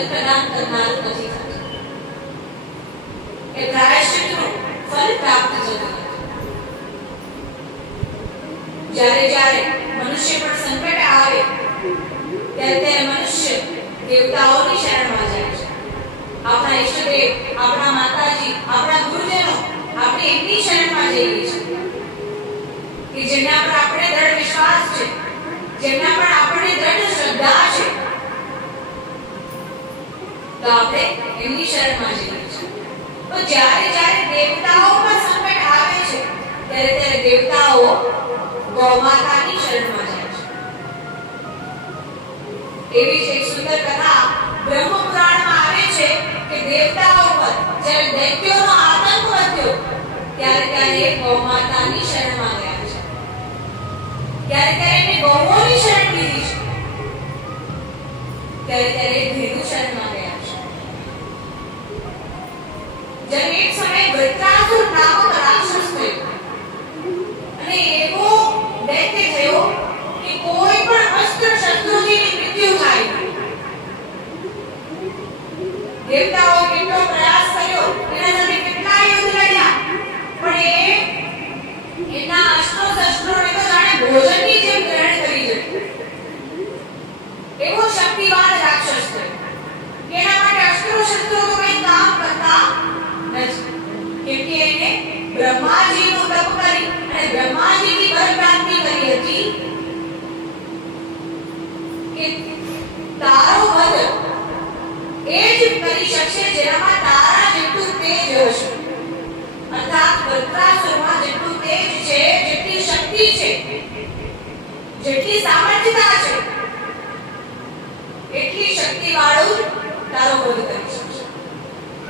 ફલ પ્રદાન કરનારું નથી એ પ્રાયશ્ચિતનું ફળ પ્રાપ્ત થતું જ્યારે જ્યારે મનુષ્ય પર સંકટ આવે, ત્યારે ત્યારે મનુષ્ય દેવતાઓની શરણમાં જાય છે. આપણા ઈષ્ટદેવ, આપણા માતાજી, આપણા ગુરુજનો આપણે એમની શરણમાં જઈએ છીએ કે જેના પર આપણે દ્રઢ વિશ્વાસ છે જેના પર આપણે દ્રઢ શ્રદ્ધા તો આપણે એમની શરણમાં જઈએ છીએ. તો જ્યારે જ્યારે દેવતાઓ સંકટ આવે છે, ત્યારે ત્યારે દેવતાઓ ગૌમાતાની શરણમાં જાય છે. એવી જ સુંદર કથા બ્રહ્મ પુરાણમાં આવે છે કે દેવતાઓ પર જ્યારે દૈત્યોનો આતંક વધ્યો, ત્યારે ત્યારે ગૌમાતાની શરણમાં ગયા છે. ત્યારે ત્યારે એને ગૌઓની શરણ લીધી છે. ત્યારે ત્યારે ધીરુ શરણમાં ગયા છે જ્યારે એક સમયે વૃત્રાસુર નામક રાક્ષસ થયો અને એવો દૈત્ય થયો કે કોઈ પણ અસ્ત્ર શસ્ત્રોથી એની મૃત્યુ થાય નહીં. દેવતાઓએ કેટલો પ્રયાસ કર્યો એના સાથે કેટલા યુદ્ધ લડ્યા પણ એ એના અસ્ત્રો શસ્ત્રોને તો જાણે ભોજનની જેમ ગ્રહણ કરી લીધું એવો શક્તિવાન રાક્ષસ થયો એના માટે અસ્ત્રો શસ્ત્રો તો કંઈ કામ કરતા નથી કેમ કે એને બ્રહ્માજીનું તપ કરી અને બ્રહ્માજીની તારો જેટલું તેજ છે, જેટલી શક્તિ છે, જેટલી સામર્થ્યતા છે, એટલી શક્તિ વાળું તારો વધ શકશે.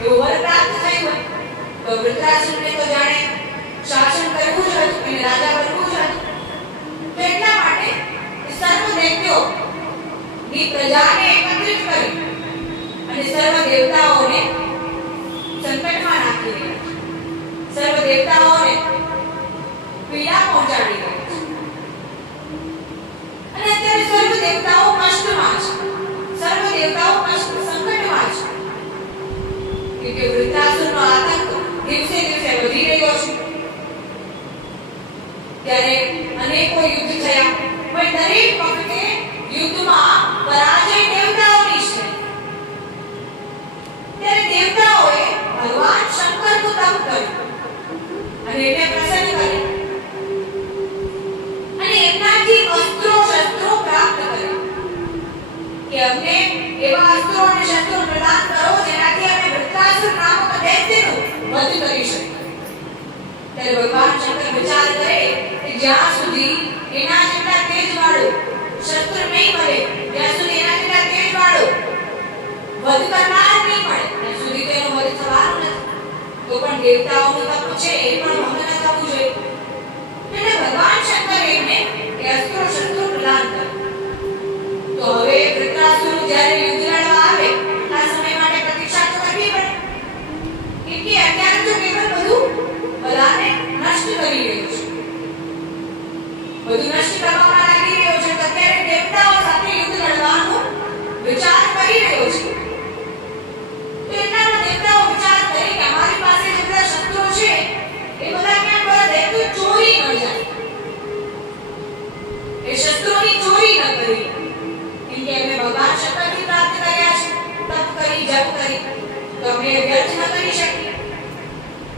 એવું વર પ્રાપ્ત હોય તો વૃત્રાસુરને તો જાણે શાસન કરવું જ હતું એને રાજા બનવું જ હતું તો એટલા માટે એ સર્વ દૈત્યો ની પ્રજાને એકત્રિત કરી અને સર્વ દેવતાઓને સંકટમાં નાખી રહ્યા છે સર્વ દેવતાઓને પીડા પહોંચાડી રહ્યા છે અને અત્યારે સર્વ દેવતાઓ કષ્ટમાં છે સર્વ દેવતાઓ કષ્ટ સંકટમાં છે કે વૃદ્ધાસુરનો આતંક દિવસે દિવસે વધી રહ્યો છે ત્યારે અનેકો યુદ્ધ થયા પણ દરેક વખતે યુદ્ધમાં પરાજય દેવતાઓની છે ત્યારે દેવતાઓએ ભગવાન શંકરનું તપ કર્યું અને એને પસંદ કર્યા અને એમનાથી અસ્ત્રો શસ્ત્રો પ્રાપ્ત કર્યા કે અમને એવા અસ્ત્રો અને કરો વધ કરી શકીએ. ત્યારે ભગવાન શંકર વિચાર કરે કે જ્યાં સુધી એના તેજ વાળો શસ્ત્ર નહીં મળે, ત્યાં સુધી એના જેટલા તેજ વાળો વધ કરનાર નહીં મળે, ત્યાં સુધી તેનો વધ થવાનો નથી. તો પણ દેવતાઓનું તપ છે, એ પણ ભંગ ન થવું એટલે ભગવાન શંકર એમને એ અસ્ત્રો શસ્ત્રો પ્રદાન કર્યું. તો હવે વૃત્રાસુર જ્યારે યુદ્ધ લડવા આવે, આ સમય માટે પ્રતીક્ષા તો કરવી પડે. કે અત્યારે તો કેવળ બધું બધાને નષ્ટ કરી રહ્યું છે. બધું નષ્ટ કરવામાં લાગી રહ્યો છે અત્યારે દેવતાઓ સાથે યુદ્ધ લડવાનો વિચાર કરી રહ્યો છે તો એટલામાં દેવતાઓ વિચાર કરે કે અમારી પાસે જે બધા શસ્ત્રો છે એ બધા દૈત્યો ચોરી ન જાય એ શસ્ત્રોની ચોરી ન કરી. કે એમને ભગવાન શંકરથી પ્રાપ્ત કર્યા છે. તપ કરી, જપ કરી. તો અમે વ્યર્થ ન કરી શકીએ.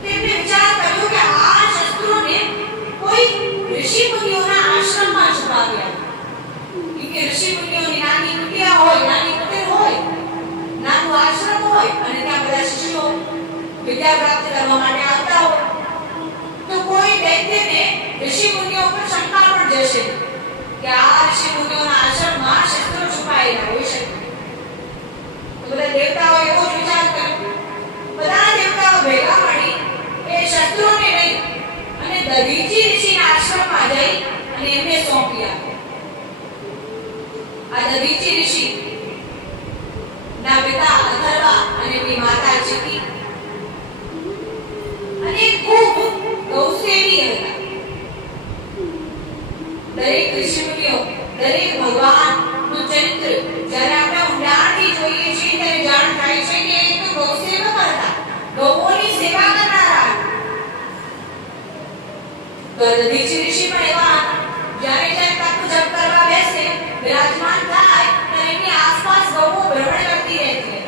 તેમને વિચાર કર્યો કે આ શસ્ત્રોને કોઈ ઋષિ મુનિઓના આશ્રમમાં છુપાવ્યા. નાની કુટિયા હોય, નાની હોય, નાનું આશ્રમ હોય, અને ત્યાં બધા શિષ્યો વિદ્યા પ્રાપ્ત કરવા માટે આવતા હોય તો કોઈ દૈત્યને ઋષિ મુનિઓ પર શંકા પણ જશે કે આ ઋષિ મુનિઓના આશ્રમમાં શસ્ત્રો છુપાયેલા હોઈ શકે. બધા દેવતાઓ એવો વિચાર કર્યો બધા દેવતાઓ ભેગા મળી એ શસ્ત્રોને લઈ અને દધીચી ઋષિના આશ્રમમાં જઈ અને એમને સોંપી આપ્યા આ દધીચી ઋષિ ના પિતા અથર્વા અને એમની માતા ચિતિ. અને ખૂબ ગૌસેવી હતા દરેક ઋષિમુનિઓ, દરેક ભગવાનનું ચરિત્ર જ્યારે આપણે ઊંડાણથી જોઈએ છીએ એને જાણ થાય છે કે એ તો ગૌસેવક હતા ગૌઓની સેવા કરનારા હતા. તો દધીચી ઋષિ પણ એવા હતા. જ્યારે જ્યારે તપ જપ કરવા બેસે વિરાજમાન થાય, ત્યારે એમની આસપાસ ગૌઓ ભ્રમણ કરતી રહેતી હતી.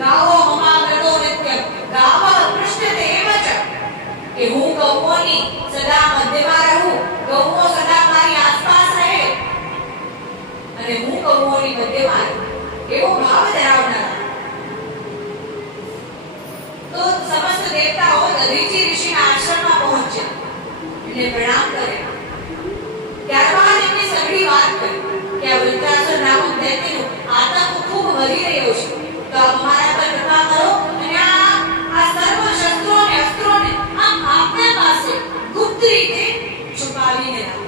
ગાવો મમાગ્રતો નિત્યમ, ગાવ પૃષ્ઠતે એવ ચ કે હું ગૌઓની સદા મધ્યમાં રહું ગૌઓ સદા મારી આસપાસ રહે અને હું ગૌઓની મધ્યમાં રહું એવો ભાવ ધરાવનારા તો સમસ્ત દેવતાઓ દધીચી ઋષિના આશ્રમમાં પહોંચ્યા એમને પ્રણામ કર્યા ત્યારબાદ એમને સઘળી વાત કરી કે આ વૃદ્ધાશ્રમ નામક દૈત્યનો આતંક ખૂબ વધી રહ્યો છે તો આપ અમારા પર કૃપા કરો અને આ આ સર્વ શસ્ત્રો અને અસ્ત્રોને આમ આપના પાસે ગુપ્ત રીતે છુપાવીને રાખો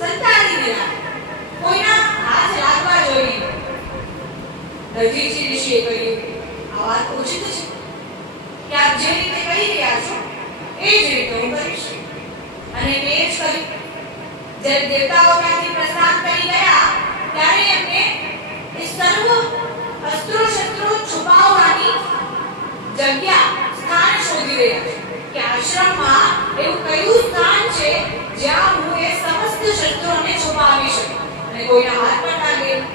સંતાડીને રાખો કોઈના હાથ લાગવા જોઈએ દધીચી વિશે કહ્યું આ વાત ઉચિત છે. કે આપ જે રીતે કહી રહ્યા છો, એ જ રીતે હું કરીશ. અને મેં જ કર્યું જ્યારે દેવતાઓ ત્યાંથી પ્રસ્થાન કરી ગયા, ત્યારે એમને એ સર્વ અસ્ત્રો શસ્ત્રો છુપાવવાની જગ્યા, સ્થાન શોધી રહ્યા છે. કે આશ્રમમાં એવું કયું સ્થાન છે જ્યાં હું એ સમસ્ત શસ્ત્રોને છુપાવી શકું. અને કોઈના હાથ પણ લાગે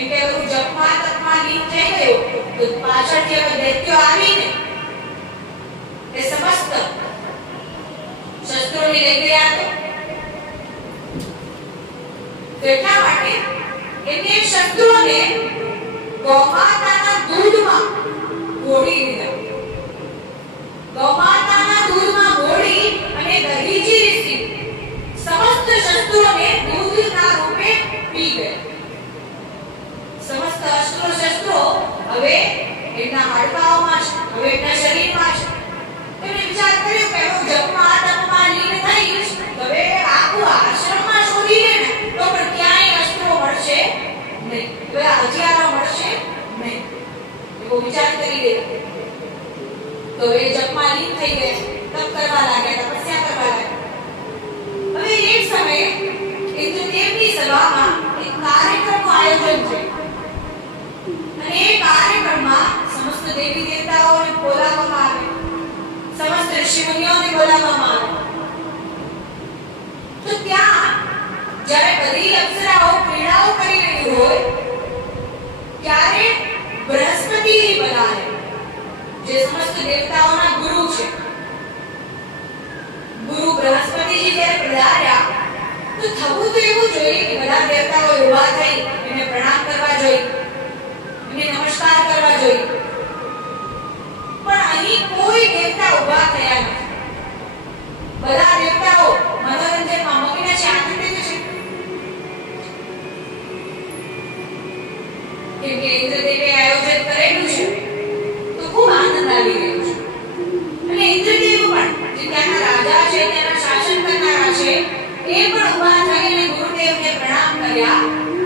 કેમ કે હું જપમાં તપમાં લીન થઈ ગયો, તો પાછળથી હવે દૈત્યો આવીને એ સમસ્ત શસ્ત્રોને લઈ ગયા તો તો એટલા માટે એમને એ શસ્ત્રોને ગૌમાતાના દૂધમાં બોળી દીધા ગૌમાતાના દૂધમાં બોળી અને દધીચી ઋષિ સમસ્ત શસ્ત્રોને દૂધના રૂપે પી ગયા સમસ્ત અસ્ત્રો શસ્ત્રો હવે એમના હાડકાઓમાં છે હવે એમના શરીરમાં છે. તેમણે વિચાર કર્યો કે હું જપમાં તપમાં લીન થઈ ગયું છે હવે આખું આશ્રમમાં શોધી લે ને, તો પણ ક્યાંય અસ્ત્રો મળશે નહીં. હવે આ હથિયારો મળશે નહીં. એવો વિચાર કરી લે તો એ જપમાં લીન થઈ ગયા તપ કરવા લાગ્યા, તપસ્યા કરવા લાગ્યા. હવે એ જ સમયે ઇન્દ્રદેવની સભામાં એક કાર્યક્રમનું આયોજન થયું અને એ કાર્યક્રમમાં સમસ્ત દેવી દેવતાઓને બોલાવવામાં આવે. સમસ્ત ઋષિમુનિઓને બોલાવવામાં આવે. તો ત્યાં જ્યારે બધી અપ્સરાઓ ક્રીડાઓ કરી રહી હોય ત્યારે બૃહસ્પતિજી પધારે જે સમસ્ત દેવતાઓના ગુરુ છે ગુરુ બૃહસ્પતિજી જ્યારે પધાર્યા તો થવું તો એવું જોઈએ કે બધા દેવતાઓ ઊભા થઈ એને પ્રણામ કરવા જોઈએ એમને નમસ્કાર કરવા જોઈએ પણ અહીં કોઈ દેવતા ઊભા થયા નથી બધા દેવતાઓ મનોરંજનમાં મગ્ન છે આનંદિત છે કેમ કે ઇન્દ્રદેવે આયોજન કરેલું છે તો ખૂબ આનંદ આવી રહ્યો છે અને ઇન્દ્રદેવ પણ જે ત્યાંના રાજા છે ત્યાંના શાસન કરનારા છે એ પણ ઊભા થઈ અને ગુરુદેવને પ્રણામ કર્યા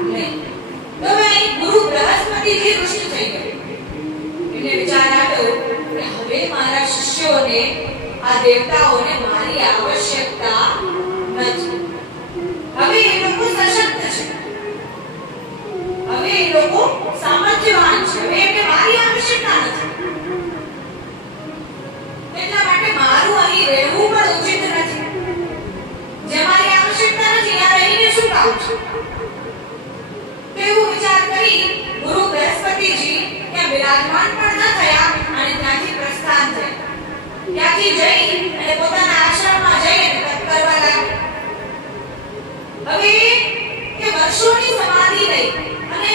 નહીં તો હવે અહીં ગુરુ આવ્યો કે હવે મારા શિષ્યોને, આ દેવતાઓને મારી આવશ્યકતા નથી. હવે એ લોકો સશક્ત છે. હવે એ લોકો સામર્થ્યવાન છે. મારી આવશ્યકતા નથી. એટલા માટે મારું અહીં રહેવું પણ ઉચિત નથી. જે મારી આવશ્યકતા નથી શું કામ તેવું વિચાર કરી ગુરુ બૃહસ્પતિજી ત્યાં વિરાજમાન પણ ન થયા અને ત્યાંથી પ્રસ્થાન થયા. ત્યાંથી જઈ અને પોતાના આશ્રમમાં જઈ તપ કરવા લાગ્યા. હવે કે વર્ષોની સમાધિ લઈ અને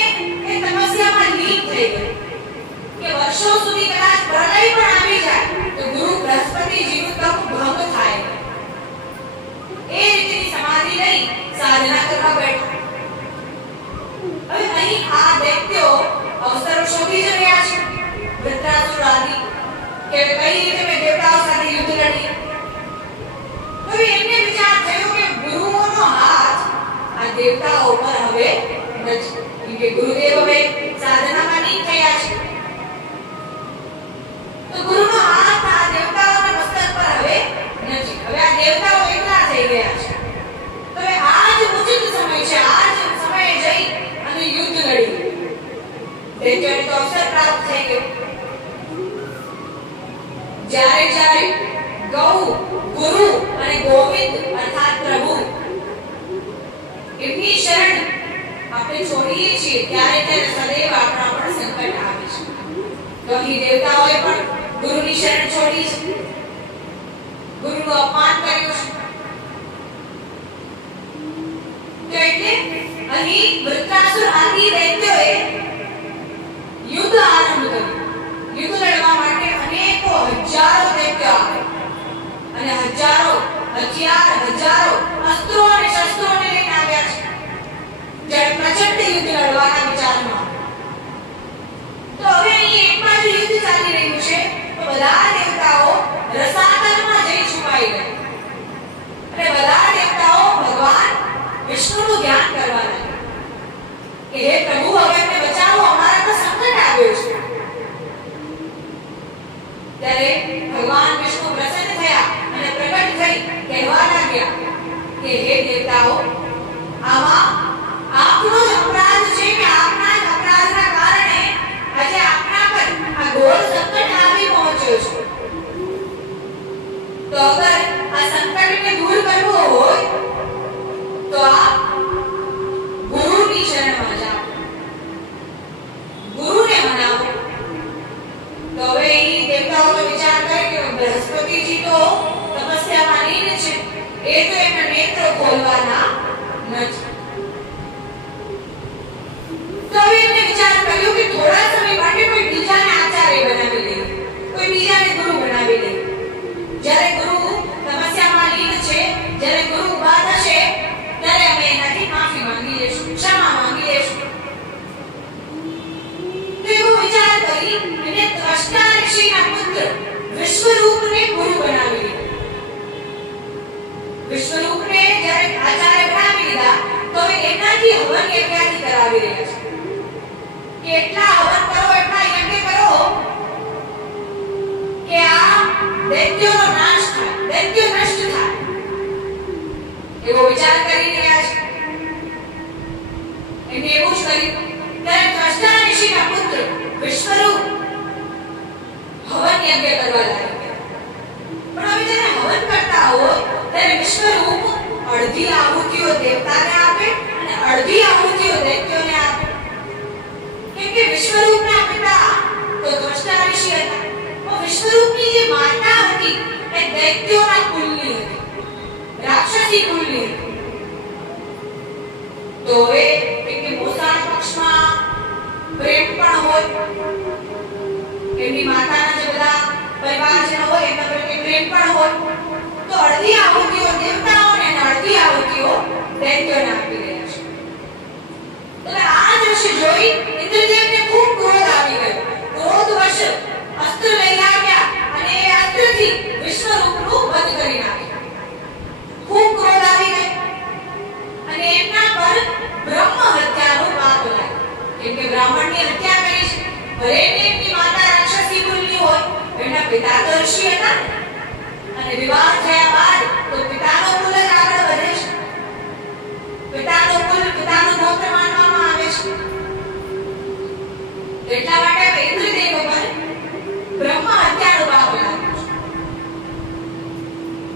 એ તપસ્યામાં લીન થઈ ગઈ કે વર્ષો સુધી કદાચ પ્રલય પણ આવી જાય તો ગુરુ બૃહસ્પતિજીનું તપ ભંગ થાય એ રીતની સમાધિ લઈ સાધના કરવા બેઠા હવે અહીં આ દૈત્યો અવસરો શોધી જ રહ્યા છે વૃત્રાસુર આદિ કે કઈ રીતે મેં દેવતાઓ સાથે યુદ્ધ લડી હવે એમને વિચાર થયો કે ગુરુઓનો હાથ આ દેવતાઓ પર હવે નથી કેમ કે ગુરુદેવ હવે સાધનામાં લીન થયા છે તો ગુરુનો હાથ આ દેવતાઓના મસ્તક પર હવે નથી હવે આ દેવતાઓ એકલા થઈ ગયા છે તો હવે આ જ ઉચિત સમય છે આ જ સમયે જઈ અને યુદ્ધ લડી દૈત્યોને તો અવસર પ્રાપ્ત થઈ ગયો જ્યારે જ્યારે ગૌ, ગુરુ અને ગોવિંદ અર્થાત પ્રભુ એમની શરણ આપણે છોડીએ છીએ, ત્યારે ત્યારે સદૈવ આપણા પર સંકટ આવે છે. ગમી દેવતાઓએ પણ ગુરુની શરણ છોડી છે. ગુરુનું અપમાન કર્યું છે. એટલે અહીં વૃત્રાસુર આદિ દૈત્યોએ યુદ્ધ આરંભ કર્યું. યુદ્ધ લડવા માટે અનેકો હજારો દૈત્યો આવે. અને હજારો હજાર હજારો, અસ્ત્રો અને શસ્ત્રોને લઈને આવ્યા છે. જ્યારે પ્રચંડ યુદ્ધ લડવાના વિચારમાં. તો હવે અહીં એક પણ યુદ્ધ ચાલી રહ્યું છે તો બધા દેવતાઓ રસાતલમાં જઈ છુપાઈ ગયા. અને બધા દેવતાઓ ભગવાન વિષ્ણુનું ધ્યાન કરવા લાગ્યા. કે હે પ્રભુ, હવે અમને બચાવો અમારા પર સંકટ આવ્યો છે ત્યારે ભગવાન વિષ્ણુ પ્રસન્ન થયા અને પ્રગટ થઈ કહેવા લાગ્યા કે હે દેવતાઓ આવા આપનો જ અપરાધ છે કે આપના જ અપરાધના કારણે આજે આપના પર આ ઘોર સંકટ આવી પહોંચ્યો છે. તો અગર આ સંકટને દૂર કરવો હોય, તો આપ ગુરુની શરણમાં જાઓ ગુરુને મનાવો તો હવે અહીં દેવતાઓનો વિચાર કરે કે બૃહસ્પતિજી તો તપસ્યામાં લીન છે એ તો એમના નેત્ર ખોલવાના નથી તો હવે એમને વિચાર કર્યો કે થોડા સમય માટે કોઈ બીજાને આચાર્ય બનાવી લઈએ કોઈ બીજાને ગુરુ બનાવી લઈએ જ્યારે ગુરુ તપસ્યામાં લીન છે જ્યારે ગુરુ ઊભા થશે ત્યારે અમે એનાથી માફી માંગી લેશું ક્ષમા માંગી લેશું તો એવો વિચાર કરી અને ત્વષ્ટા ઋષિના પુત્ર વિશ્વરૂપને ગુરુ બનાવી લીધા વિશ્વરૂપને જ્યારે આચાર્ય બનાવી લીધા તો હવે એમનાથી હવન યજ્ઞાથી કરાવી રહ્યા છે કે કે આ દૈત્યોનો નાશ થાય દૈત્યો નષ્ટ થાય એવો વિચાર કરી રહ્યા છે એમને એવું જ કર્યું ત્યારે ત્વષ્ટા ઋષિના પુત્ર વિશ્વરૂપ હવન યજ્ઞ કરવા લાગ્યા પણ હવે જ્યારે હવન કરતા હોય ત્યારે વિશ્વરૂપ અડધી આહુતિઓ દેવતાને આપે અને અડધી આહુતિઓ દૈત્યોને આપે કેમ કે વિશ્વરૂપના પિતા તો દ્રષ્ટા ઋષિ હતા તો વિશ્વરૂપની જે માતા હતી એ દૈત્યોના કુલની હતી રાક્ષસી કુલની હતી તો હવે કેમ કે મોસાળ પક્ષમાં પ્રેમ પણ હોય એમની માતાના જે બધા પરિવારજનો હોય એમના પ્રત્યે પ્રેમ પણ હોય તો અડધી આહુતિઓ દેવતાઓને અને અડધી આહુતિઓ દૈત્યોને આપી રહ્યા છે એટલે આ દ્રશ્ય જોઈ ઇન્દ્રદેવને ખૂબ ક્રોધ આવી ગયો ક્રોધવશ અસ્ત્ર લઈ આવ્યા અને એ અસ્ત્રથી વિશ્વરૂપનું વધ કરી નાખ્યું ખૂબ ક્રોધ આવી ગયો અને એમના પર બ્રહ્મ હત્યાનો પાપ લાગ્યો કેમ કે બ્રાહ્મણની હત્યા કરી છે ભલે ને એમની માતા રાક્ષસી કુલની હોય એમના પિતા તો ઋષિ હતા અને વિવાહ થયા બાદ તો પિતાનો કુલ જ આગળ વધે છે પિતાનો કુલ પિતાનું ગોત્ર માનવામાં આવે છે એટલા માટે હવે ઇન્દ્રદેવ પર બ્રહ્મ હત્યાનો પાપ લાગ્યો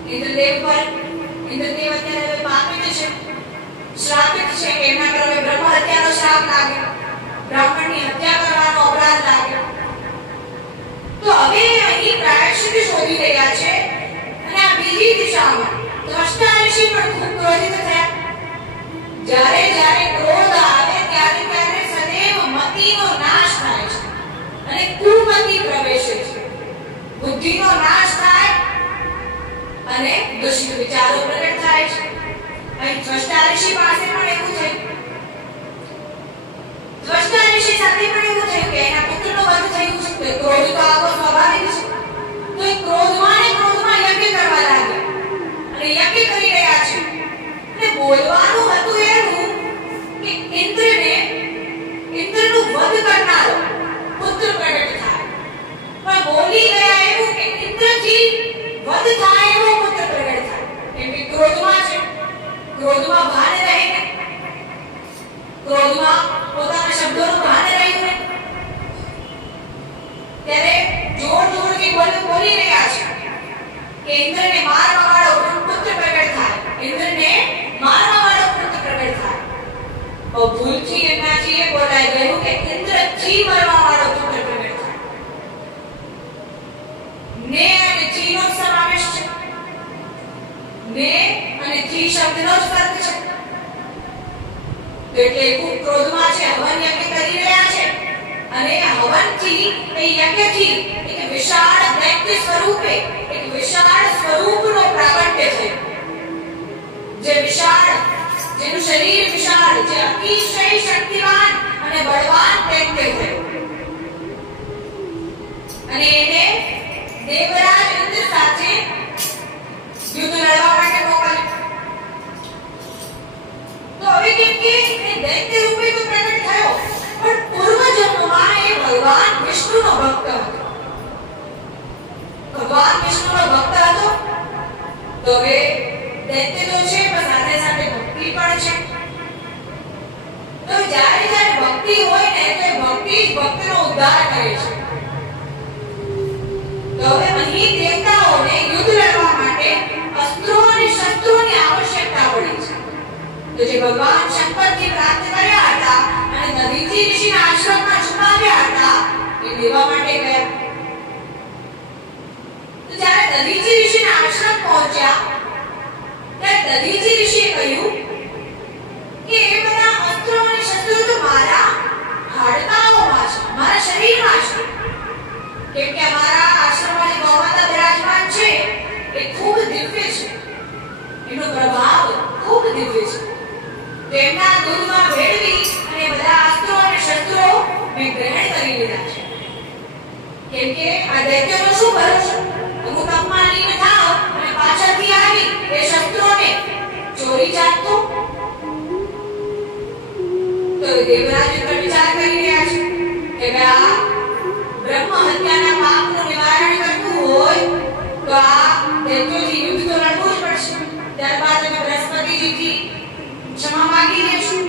છે ઇન્દ્રદેવ પર ઇન્દ્રદેવ અત્યારે હવે પાપિત છે. શ્રાપિત છે એના એમના બ્રહ્મ હત્યાનો શ્રાપ લાગ્યો. બ્રાહ્મણની હત્યા કરવાનો અપરાધ લાગ્યો. તો હવે અહીં પ્રાયશ્ચિત શોધી રહ્યા છે અને આ બીજી દિશામાં દ્રષ્ટા ઋષિ પણ ખૂબ ક્રોધિત થયા. જ્યારે જ્યારે ક્રોધ આવે ત્યારે ત્યારે સદૈવ મતિનો નાશ થાય છે અને કુમતિ પ્રવેશે છે. બુદ્ધિનો નાશ થાય અને દુષ્ટ વિચારો પ્રગટ થાય છે. દ્રષ્ટા ઋષિ સાથે પણ એવું થયું કે એના પુત્રનો વધ થયું છે. તો ક્રોધ તો છે. તો એ ક્રોધમાં ને ક્રોધમાં યજ્ઞ કરવા લાગ્યા. અને યજ્ઞ કરી રહ્યા છે. અને બોલવાનું હતું એવું કે ઇન્દ્રને ઇન્દ્રનું વધ કરનારો પુત્ર પ્રગટ થાય પણ બોલી ગયા એવું કે ઇન્દ્રથી વધ થાય એવો પુત્ર પ્રગટ થાય કેમ કે ક્રોધમાં છે ક્રોધમાં ભાન રહે ને ક્રોધમાં પોતાના શબ્દોનું ભાન રહ્યું ને શબ્દનો જ અર્થ છે એટલે ખૂબ ક્રોધમાં છે, હવન યજ્ઞ કરી રહ્યા છે. અને હવનથી, એ યજ્ઞથી એક વિશાળ દૈત્ય સ્વરૂપે, એક વિશાળ સ્વરૂપનો પ્રાગટ્ય છે જે વિશાળ, જેનું શરીર વિશાળ, જે અતિશય શક્તિવાન અને બળવાન દૈત્ય છે અને એને દેવરાજ ઇન્દ્ર સાથે યુદ્ધ લડવા માટે તો હવે કેમ કે એ દૈત્ય રૂપે તો પ્રગટ થયો. પણ પૂર્વજન્મમાં એ ભગવાન વિષ્ણુનો ભક્ત હતો. ભગવાન વિષ્ણુનો ભક્ત હતો. તો હવે દૈત્ય તો છે, પણ સાથે સાથે ભક્તિ પણ છે. તો જ્યારે જ્યારે ભક્તિ હોય ને તો ભક્તિ જ ભક્તનો ઉદ્ધાર કરે છે. તો હવે અહીં તો જે ભગવાન શંકરજી પ્રાપ્ત કર્યા હતા અને દધીચી ઋષિના આશ્રમમાં છુપાવ્યા હતા, એ દેવા માટે ગયા. તો જ્યારે દધીચી ઋષિના આશ્રમ પહોંચ્યા, ત્યારે દધીચી ઋષિએ કહ્યું કે એ બધા અસ્ત્રો અને શસ્ત્રો તો મારા હાડકાઓમાં છે, મારા શરીરમાં છે. કેમ કે અમારા આશ્રમમાં જે ગૌમાતા બિરાજમાન છે, એ ખૂબ દિવ્ય છે. એનો પ્રભાવ ખૂબ દિવ્ય છે. તેમના દૂધમાં ભેળવી અને બધા અસ્ત્રો અને શસ્ત્રો મેં ગ્રહણ કરી લીધા છે. કેમ કે આ દૈત્યનો શું ભરોસો અમુક તપમાં લીન થાવ અને પાછળથી આવી એ શસ્ત્રોને ચોરી ચાલતો તો દેવરાજ પર વિચાર કરી રહ્યા છે કે આ બ્રહ્મ હત્યાના પાપનું નિવારણ કરવું હોય તો આ દૈત્યોથી યુદ્ધ તો લડવું જ પડશે. ત્યારબાદ અમે ક્ષમા માંગી લેશું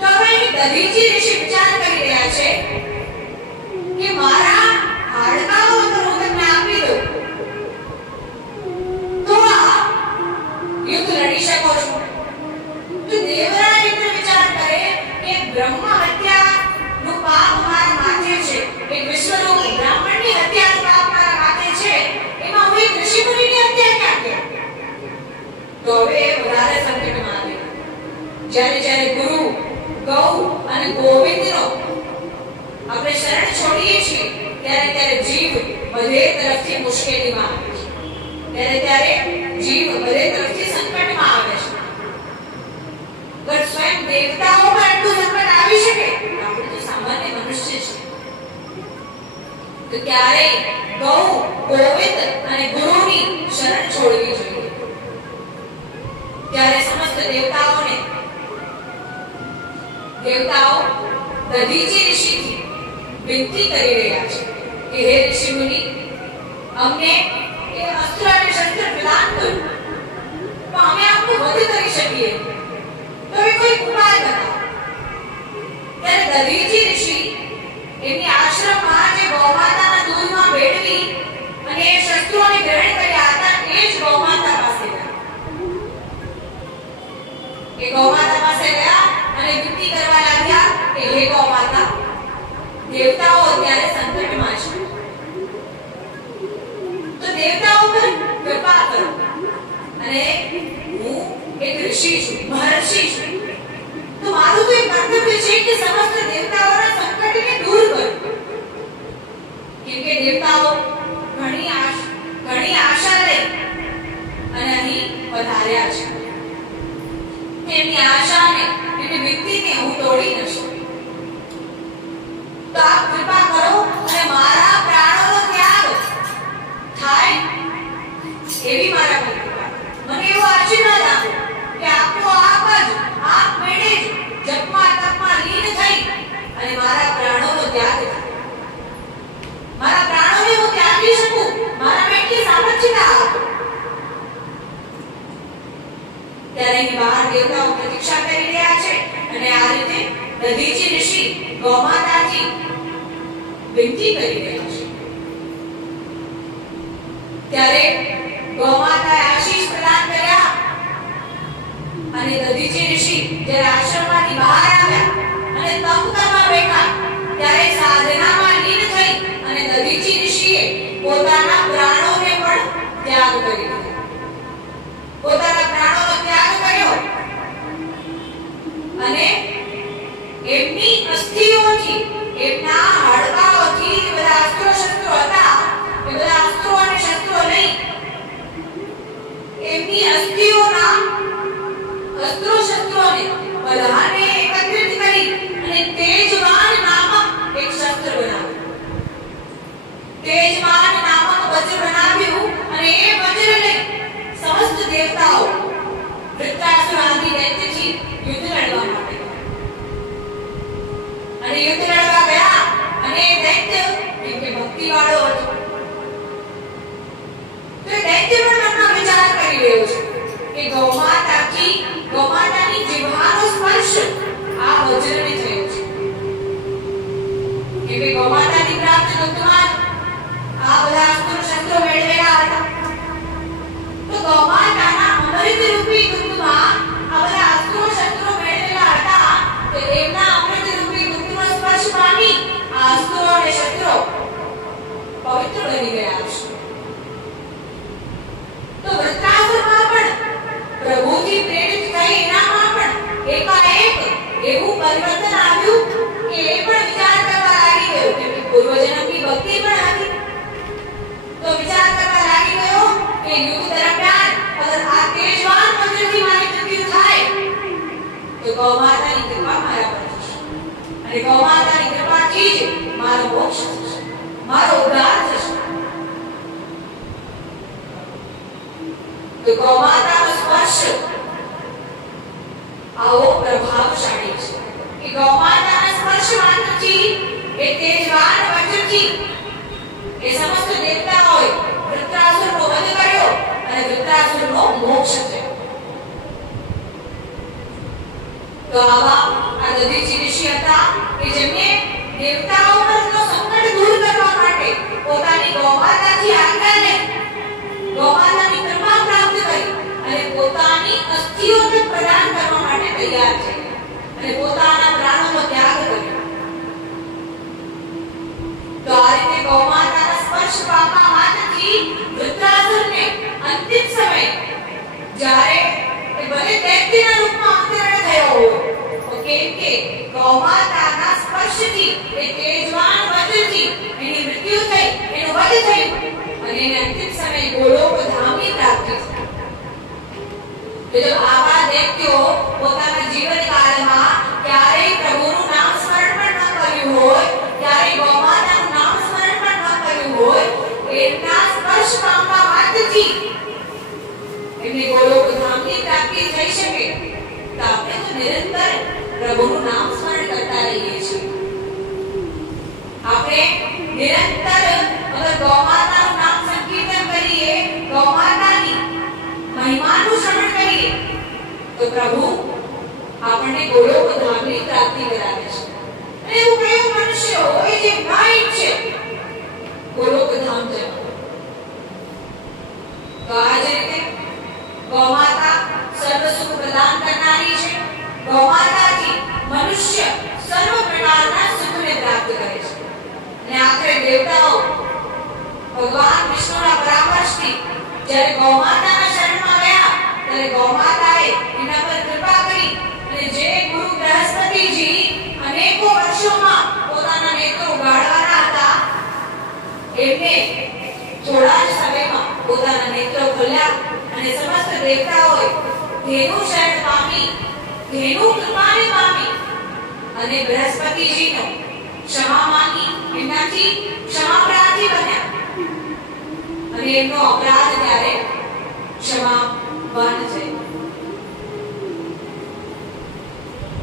તો હવે દધીચી ઋષિ વિચાર કરી રહ્યા છે કે મારા હાડકાઓ તો તમને આપી દઉં. તો આ યુદ્ધ લડી શકો છો. તો દેવરાજ ઇન્દ્ર વિચાર કરે કે બ્રહ્મ હત્યાનું પાપ મારા માથે છે એક વિશ્વરૂપ બ્રાહ્મણની હત્યાનું પાપ મારા માથે છે એમાં હું એક ઋષિમુનિની હત્યા ક્યાં કરું તો હવે એ વધારે સંકટમાં આવે જ્યારે જ્યારે ગુરુ ગૌ અને ગોવિંદનો આપણે શરણ છોડીએ છીએ, ત્યારે ત્યારે જીવ બધે તરફથી મુશ્કેલીમાં આવે છે. ત્યારે ત્યારે જીવ બધે તરફથી સંકટમાં આવે છે. પણ સ્વયં દેવતાઓમાં આટલું સંકટ આવી શકે? આપણે તો સામાન્ય મનુષ્ય છે તો ત્યારે ગૌ, ગોવિંદ અને ગુરુની શરણ છોડવી જોઈએ. ત્યારે સમસ્ત દેવતાઓને દેવતાઓ દધીજી ઋષિથી વિનંતી કરી રહ્યા છે કે હે ઋષિ મુનિ અમને એ અસ્ત્ર અને શસ્ત્ર પ્રદાન કરો. તો અમે આપને વધ કરી શકીએ. તો એ કોઈ ઉપાય બતાવો. ત્યારે દધીજી ઋષિ એમની આશ્રમમાં જે ગૌમાતાના દૂધમાં ભેળવી અને એ શસ્ત્રોને ગ્રહણ કર્યા હતા એ જ ગૌમાતા પાસે ગયા. એ ગૌમાતા પાસે ગયા દેવતાઓ અત્યારે સંકટમાં છે. તો કે કે દેવતાઓ ઘણી આશ, ઘણી આશા લઈ અને અહીં પધાર્યા છે. તેમની આશાને વિનંતીને હું તોડી ન શકું. તો આપ કૃપા કરો અને મારા પ્રાણોનો ત્યાગ થાય એવી મારા કૃપા મને એવો આશીર્વાદ આપો કે આપનો આપ જ, આપ મેળે જ જપમાં તપમાં લીન થઈ અને મારા પ્રાણોનો ત્યાગ થાય. મારા પ્રાણોને હું ત્યાગી શકું, મારા એટલી સામર્થ્યતા આપો. ત્યારે બહાર દેવતાઓ પ્રતીક્ષા કરી રહ્યા છે. અને આ રીતે દધીચી ઋષિ ગૌમાતાજી વિનંતી કરી રહ્યા છે. ત્યારે ગૌમાતાએ આશીષ પ્રદાન કર્યા અને દધીચી ઋષિ જ્યારે આશ્રમમાંથી બહાર આવ્યા અને તપ કરવા બેઠા, ત્યારે સાધનામાં લીન થઈ અને દધીચી ઋષિએ પોતાના પ્રાણોને પણ ત્યાગ કરી દીધા. પોતાના પ્રાણોનો ત્યાગ કર્યો અને એમની અસ્થિઓથી, એમના હાડકાઓથી બધા અસ્ત્રો શસ્ત્રો હતા. એ બધા અસ્ત્રો અને શસ્ત્રો નહીં. એમની અસ્થિઓના અસ્ત્રો શસ્ત્રોને બધાને એકત્રિત કરી અને તેજવાન નામક એક શસ્ત્ર બનાવ્યું. તેજવાન નામક વજ્ર બનાવ્યું અને એ વજ્ર લઈ સમસ્ત દેવતાઓ વૃત્રાસુર આદિ દૈત્યથી યુદ્ધ લડવા માટે અને યુદ્ધ લડવા ગયા અને એ દૈત્ય કેમ કે ભક્તિવાળો હતો તો એ દૈત્ય પણ મનમાં વિચાર કરી રહ્યો છે કે ગૌમાતાથી ગૌમાતાની જીભનો સ્પર્શ આ વજ્રને થયો છે કેમ કે ગૌમાતાની પ્રાપ્ત દુઃખમાં આ બધા અસ્ત્રો શસ્ત્રો મેળવેલા હતા તો ગૌમાતાના અમૃત રૂપી દુઃખમાં આ બધા અસ્ત્રો શસ્ત્રો મેળવેલા હતા તો એમના અમૃત રૂપી દુઃખનો સ્પર્શ પામી આ અસ્ત્રો અને શસ્ત્રો પવિત્ર બની ગયા છે તો વૃત્રાસુરમાં પણ પ્રભુથી પ્રેરિત થઈ એનામાં પણ એકાએક એવું પરિવર્તન આવ્યું કે એ પણ વિચાર કરવા લાગી ગયો કેમ કે પૂર્વજન્મની ભક્તિ પણ હતી તો વિચાર કરવા લાગી ગયો કે યુદ્ધ દરમિયાન અગર આ તેજવાન વજ્રથી મારી મૃત્યુ થાય તો ગૌમાતાની કૃપા મારા પર થશે ગૌમાતાની કૃપાથી મારો મોક્ષ થશે. મારો ઉદ્ધાર થશે. તો ગૌમાતાનો સ્પર્શ આવો પ્રભાવશાળી છે. કે ગૌમાતાના સ્પર્શ માત્રથી એ તેજવાન વચનથી એ સમસ્ત દેવતાઓએ વૃત્રાસુરનો વધ કર્યો અને વૃત્રાસુરનો મોક્ષ થયો. તો આવા આ દધીચી ઋષિ હતા કે જેમને દેવતાઓ પરનો સંકટ કરવા માટે પોતાની કરવા માટે તૈયાર છે. તો આ રીતે ગૌમાતાના સ્પર્શ પામવા માત્રથી વૃત્રાસુરને અંતિમ સમયે જ્યારે ભલે દૈત્યના રૂપમાં અવતરણ થયો હોય કેમ કે ગૌમાતાના સ્પર્શથી, એ તેજવાન વજ્રથી એની મૃત્યુ થઈ, એનું વધ થયો અને એને અંતિમ સમયે ગોલોક ધામની પ્રાપ્તિ થઈ. તો આવા દૈત્યો પોતાના જીવનકાળમાં ક્યારેય પ્રભુનું નામ સ્મરણ પણ ન કર્યું હોય ક્યારેય ગૌમાતાનું નામ સ્મરણ પણ ન કર્યું હોય એમના સ્પર્શ પામવા માત્રથી એમને ગોલોક ધામની પ્રાપ્તિ થઈ શકે તો આપણે તો નિરંતર પ્રભુનું નામ સ્મરણ કરતા રહીએ છીએ આપણે નિરંતર અગર ગૌમાતાનું નામ સંકીર્તન કરીએ ગૌમાતાની મહિમાનું શ્રવણ કરીએ તો પ્રભુ આપણને ગોલોક ધામની પ્રાપ્તિ કરાવે છે. અને એવું કયો મનુષ્ય હોય જે ન ઈચ્છે ગોલોક ધામ જવાનું તો આ જ રીતે ગૌમાતા સર્વ સુખ પ્રદાન કરનારી છે. ગૌમાતાથી મનુષ્ય સર્વ પ્રકારના સુખને પ્રાપ્ત કરે છે. અને આખરે દેવતાઓ ભગવાન વિષ્ણુના પરામર્શથી જ્યારે ગૌમાતાના શરણમાં ગયા, ત્યારે ગૌમાતાએ એના પર કૃપા કરી અને જે ગુરુ બૃહસ્પતિજી અનેકો વર્ષોમાં પોતાના નેત્રો ઉગાડવાના હતા એમને થોડા જ સમયમાં પોતાના નેત્રો ખોલ્યા અને સમસ્ત દેવતાઓએ ધેનુ શરણ પામી ધેનુ કૃપાને પામી અને બૃહસ્પતિજીનો ક્ષમા માંગી, એમનાથી ક્ષમા પ્રાર્થી બન્યા. અને એમનો અપરાધ ત્યારે ક્ષમા બન થયો